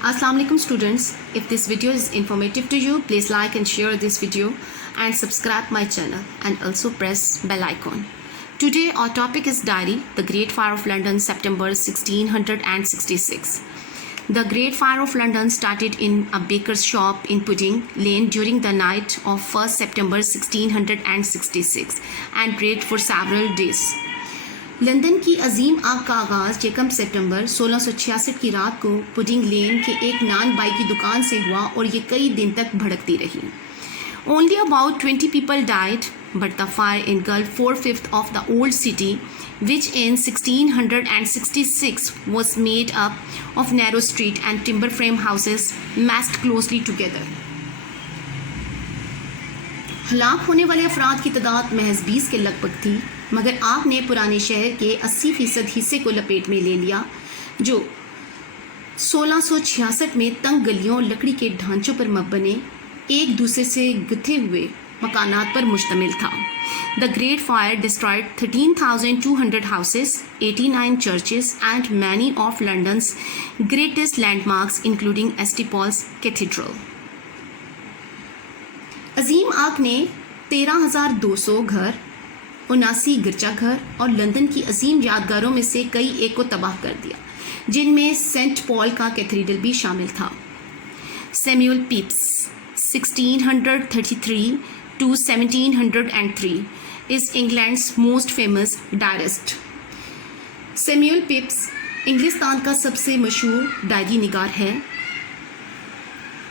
Assalamu alaikum students. If this video is informative to you, please like and share this video and subscribe my channel and also press bell icon. Today our topic is Diary, the Great Fire of London, September 1666. The Great Fire of London started in a baker's shop in Pudding Lane during the night of 1st September 1666 and raged for several days. London की अजीम आग का आगाज़ 1 सितंबर 1666 की रात को pudding लेन के एक नान by की दुकान से हुआ और ये कई दिन तक भड़कती रही. Only about 20 people died, but the fire engulfed 4/5 of the old city, which in 1666 was made up of narrow street and timber frame houses massed closely together. हलाक होने वाले अफराद की तादाद महज 20 के लगभग थी, मगर आग ने पुराने शहर के 80% हिस्से को लपेट में ले लिया, जो 1666 में तंग गलियों, लकड़ी के ढांचों पर बने एक दूसरे से गुथे हुए मकानात पर मुश्तमिल था. The great fire destroyed 13,200 houses, 89 churches and many of London's greatest landmarks including S T Paul's Cathedral. अजीम आग ने 13,200 घर, 79 गिरजाघर और लंदन की अजीम यादगारों में से कई एक को तबाह कर दिया, जिनमें सेंट पॉल का कैथेड्रल भी शामिल था. Samuel Pepys 1633 to 1703 is England's most famous diarist. Samuel Pepys इंग्लिस्तान का सबसे मशहूर डायरी निगार है.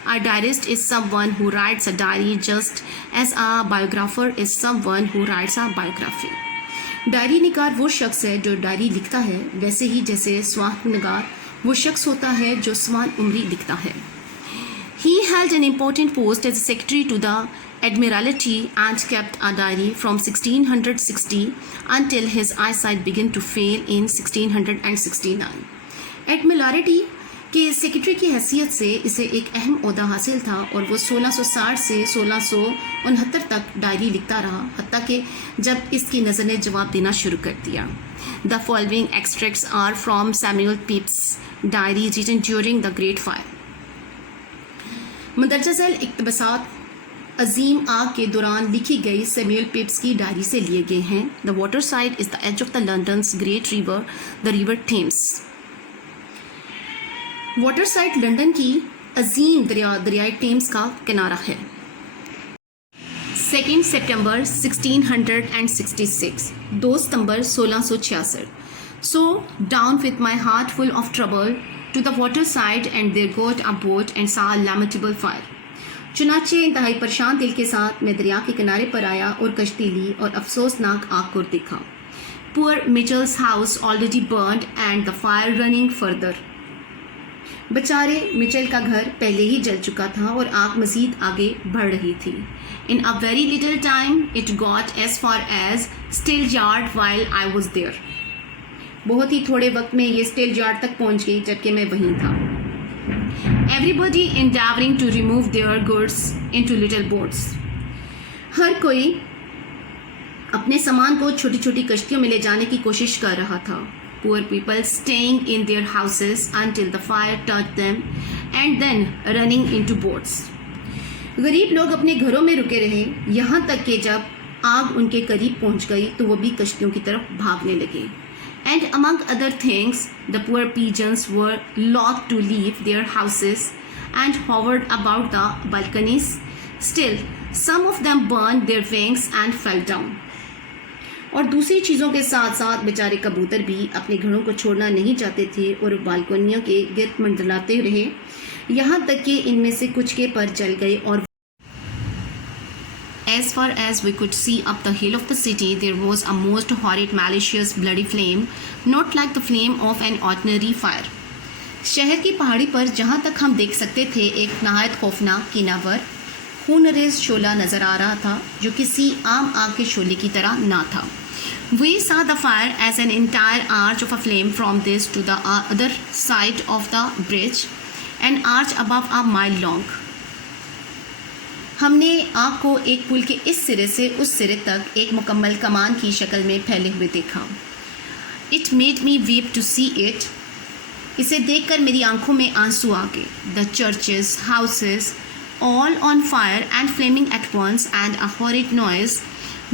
A diarist is someone who writes a diary just as a biographer is someone who writes a biography. Diary निगार वो शख्स है जो डायरी लिखता है, वैसे ही जैसे स्वान निगार वो शख्स होता है जो स्वान उम्री लिखता है. He held an important post as a secretary to the Admiralty and kept a diary from 1660 until his eyesight began to fail in 1669. Admiralty के सेक्रेटरी की हैसियत से इसे एक अहम ओहदा हासिल था और वो 1660 से 1669 तक डायरी लिखता रहा, हत्ता कि जब इसकी नज़र ने जवाब देना शुरू कर दिया. The following extracts are from Samuel Pepys diary written during the great fire. मंदरजा झैल इक़्तिबासात अजीम आग के दौरान लिखी गई सैमुअल पिप्स की डायरी से लिए गए हैं. The water side is the edge of the London's great river, the river Thames. Water side London की अजीम दरियाए टेम्स का किनारा है. 2 सितंबर 1666, 2 सितंबर 1666. So down with my heart full of trouble to the water side and there got a boat and saw a lamentable fire. चुनाचे इंतहाई परेशान दिल के साथ मैं दरिया के किनारे पर आया और कश्ती ली और अफसोसनाक आग को देखा. Poor Mitchell's house already burned and the fire running further. बेचारे मिचेल का घर पहले ही जल चुका था और आग मज़ीद आगे बढ़ रही थी. In a very little time it got as far as Steelyard while I was there. बहुत ही थोड़े वक्त में ये स्टील यार्ड तक पहुंच गई जबकि मैं वहीं था. Everybody endeavouring to remove their goods into little boats. हर कोई अपने सामान को छोटी छोटी कश्तियों में ले जाने की कोशिश कर रहा था. Poor people staying in their houses until the fire touched them and then running into boats. गरीब लोग अपने घरों में रुके रहे, यहाँ तक कि जब आग उनके करीब पहुँच गई तो वो भी कश्तियों की तरफ भागने लगे. And among other things, the poor pigeons were loath to leave their houses and hovered about the balconies. Still, some of them burned their wings and fell down. और दूसरी चीज़ों के साथ साथ बेचारे कबूतर भी अपने घरों को छोड़ना नहीं चाहते थे और बालकोनियों के गिर्द मंडलाते रहे, यहाँ तक कि इनमें से कुछ के पर जल गए. और As far as we could see up the hill of the city, there was a most horrid, malicious, bloody flame, not like the flame of an ordinary fire. शहर की पहाड़ी पर जहाँ तक हम देख सकते थे एक नहायत खौफनाक कीनावर खूनरेज शोला नज़र आ रहा था, जो किसी आम आग के शोले की तरह ना था. We saw the fire as an entire arch of a flame from this to the other side of the bridge, an arch above a mile long. हमने आग को एक पुल के इस सिरे से उस सिरे तक एक मुकम्मल कमान की शक्ल में फैले हुए देखा. It made me weep to see it. इसे देखकर मेरी आंखों में आंसू आ गए. The churches, houses, all on fire and flaming at once, and a horrid noise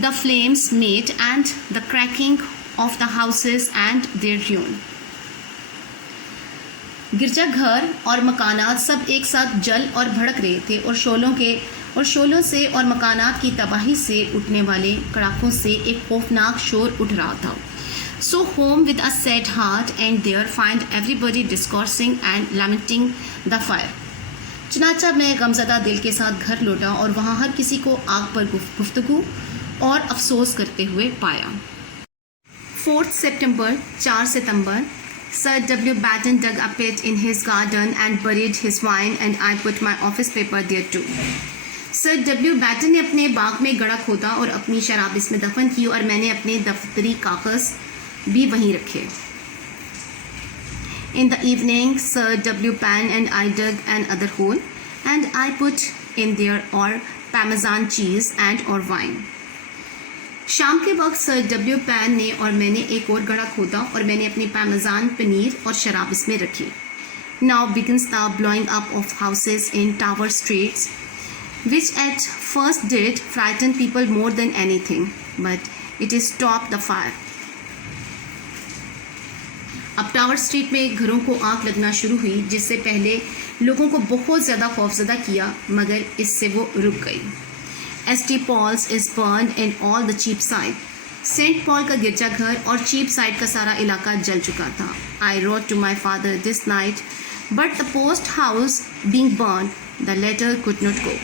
the flames made, and the cracking of the houses and their ruin. गिरजाघर और मकानात सब एक साथ जल और भड़क रहे थे, और शोलों से और मकानात की तबाही से उठने वाले कड़ाकों से एक खौफनाक शोर उठ रहा था. So home with a sad heart, and there find everybody discoursing and lamenting the fire. चुनाचा मैं गमज़दा दिल के साथ घर लौटा और वहाँ हर किसी को आग पर गुफ्तगू और अफसोस करते हुए पाया. 4 सितंबर 4 सितंबर Sir W. Batten dug a pit in his garden and buried his wine, and I put my office paper there too. Sir W. Batten ने अपने बाग में गड़ा खोदा और अपनी शराब इसमें दफन की, और मैंने अपने दफ्तरी कागज़ भी वहीं रखे. In the evening, Sir W. Pan and I dug another hole, and I put in there our Parmesan cheese and our wine. शाम के वक्त सर डब्ल्यू पैन ने और मैंने एक और गड़ा खोदा, और मैंने अपनी पामेजान पनीर और शराब इसमें रखी. Now begins the blowing up of houses in Tower Streets, which at first did frighten people more than anything, but it stopped the fire. अब टावर स्ट्रीट में घरों को आग लगना शुरू हुई, जिससे पहले लोगों को बहुत ज़्यादा खौफजदा किया, मगर इससे वो रुक गई. St. Paul's is burned in all the Cheapside. Saint Paul का गिरजाघर और चीप साइड का सारा इलाका जल चुका था. I wrote to my father this night, but the post house being burned, the letter could not go.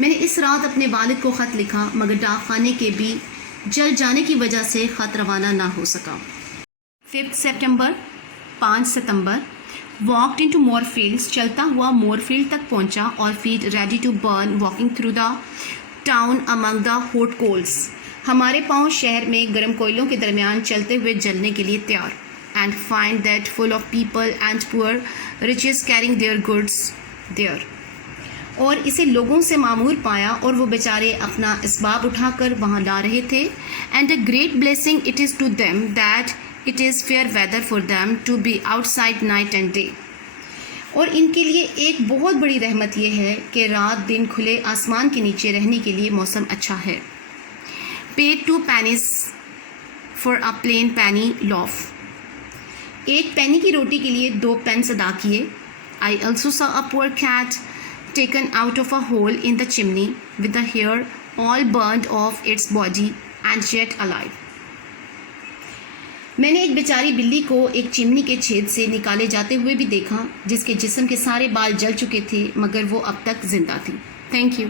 मैंने इस रात अपने वालिद को ख़त लिखा, मगर डाकखाने के भी जल जाने की वजह से ख़त रवाना ना हो सका. 5 सितंबर 5 सितंबर वॉकड इन टू मोरफील्ड्स, चलता हुआ मोरफील्ड तक पहुंचा, और feet ready to burn, walking through the town among the hot coals. हमारे पाँव शहर में गर्म कोयलों के दरमियान चलते हुए जलने के लिए तैयार. And find that full of people and poor riches carrying their goods there. और इसे लोगों से मामूर पाया, और वो बेचारे अपना इसबाब उठाकर वहाँ ला रहे थे. And a great blessing it is to them that it is fair weather for them to be outside night and day. और इनके लिए एक बहुत बड़ी रहमत यह है कि रात दिन खुले आसमान के नीचे रहने के लिए मौसम अच्छा है. Paid 2 pennies for a plain penny loaf. 1 penny की रोटी के लिए 2 pence अदा किए. I also saw a poor cat taken out of a hole in the chimney with the hair all burned off its body and yet alive. मैंने एक बेचारी बिल्ली को एक चिमनी के छेद से निकाले जाते हुए भी देखा, जिसके जिस्म के सारे बाल जल चुके थे, मगर वो अब तक जिंदा थी. Thank you.